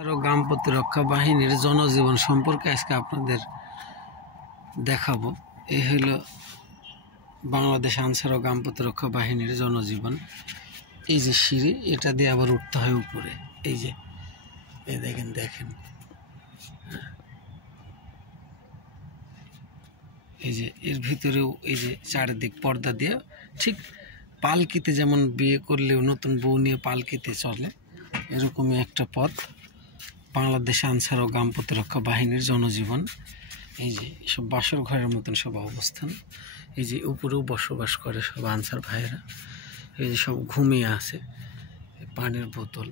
আরও গ্রাম প্রতিরক্ষা বাহিনীর জনজীবন সম্পর্কে আজকে আপনাদের দেখাবো। এই হলো বাংলাদেশ আনসার ও গ্রাম প্রতিরক্ষা বাহিনীর জনজীবন। এই যে সিঁড়ি, এটা দিয়ে আবার উঠতে হয় উপরে। এই যে এই দেখেন এই যে এর ভিতরেও এই যে চারিদিক পর্দা দিয়ে, ঠিক পালকিতে যেমন বিয়ে করলেও নতুন বউ নিয়ে পালকিতে চলে, এরকমই একটা পথ বাংলাদেশ আনসার ও গ্রাম প্রতিরক্ষা বাহিনীর জনজীবন। এই যে সব বাসর ঘরের মতন সব অবস্থান। এই যে উপরেও বসবাস করে সব আনসার ভাইয়েরা। এই যে সব ঘুমিয়ে আছে, পানির বোতল,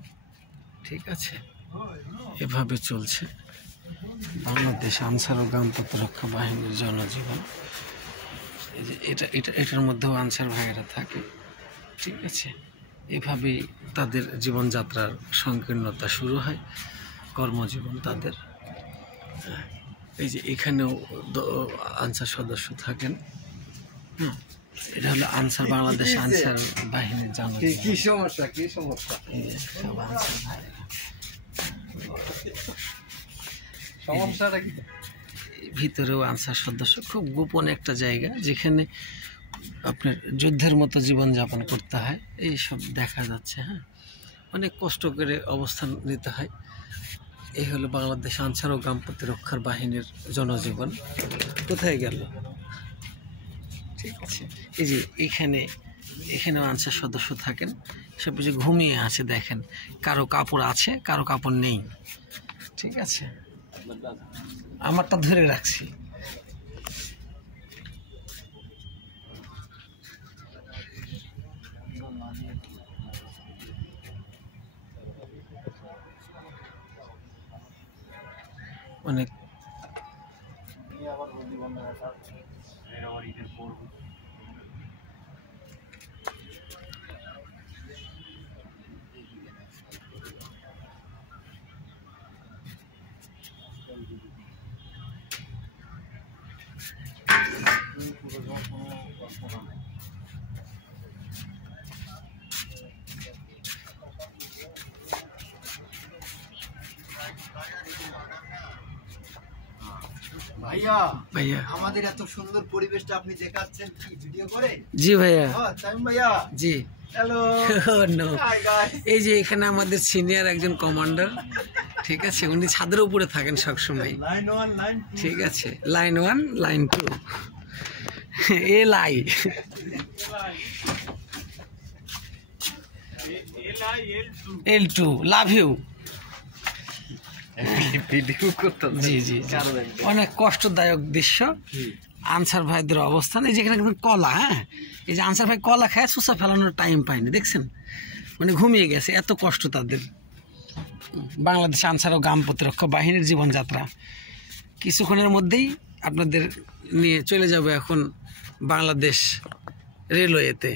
ঠিক আছে। এভাবে চলছে বাংলাদেশ আনসার ও গ্রাম প্রতিরক্ষা বাহিনীর জনজীবন। এই যে এটার মধ্যেও আনসার ভাইয়েরা থাকে, ঠিক আছে। এভাবেই তাদের জীবনযাত্রার সংকীর্ণতা শুরু হয়, কর্মজীবন তাদের। এই যে এখানেও আনসার সদস্য থাকেন। এটা হলো আনসার, বাংলাদেশ আনসার বাহিনীর জনজীবন। কি সমস্যা এই যে সব আনসার ভাইয়েরা। সমস্যাটা কি? ভিতরেও আনসার সদস্য, খুব গোপন একটা জায়গা যেখানে আপনার যুদ্ধের মতো জীবনযাপন করতে হয়। এই সব দেখা যাচ্ছে। হ্যাঁ, অনেক কষ্ট করে অবস্থান নিতে হয়। এই হলো বাংলাদেশ আনসার ও গ্রাম প্রতিরক্ষার বাহিনীর জনজীবন। কোথায় গেল? ঠিক আছে, এই যে এখানেও আনসার সদস্য থাকেন। সব কিছু ঘুমিয়ে আছে, দেখেন। কারো কাপড় আছে, কারো কাপড় নেই, ঠিক আছে। আমারটা ধরে রাখছি। অনেক ভাইয়া আমাদের এত সুন্দর পরিবেশটা আপনি দেখাচ্ছেন কি ভিডিও করে? জি ভাইয়া। তামিম ভাইয়া, জি, হ্যালো। এই যে এখানে আমাদের সিনিয়র একজন কমান্ডার, ঠিক আছে। উনি ছাদের উপরে থাকেন সবসময়, লাইন 1 লাইন 2, ঠিক আছে। Line 1 line 2 L L2 love you. Video করতে। জি জি, অনেক কষ্টদায়ক দৃশ্য। আনসার ভাইদের অবস্থান এই যে এখানে কিন্তু কলা। হ্যাঁ, এই যে আনসার ভাই কলা খায়, সুসা ফেলানোর টাইম পায়নি, দেখছেন। মানে ঘুমিয়ে গেছে, এত কষ্ট তাদের। বাংলাদেশ আনসার ও গ্রাম প্রতিরক্ষা বাহিনীর জীবনযাত্রা কিছুক্ষণের মধ্যেই আপনাদের নিয়ে চলে যাব এখন বাংলাদেশ রেলওয়েতে।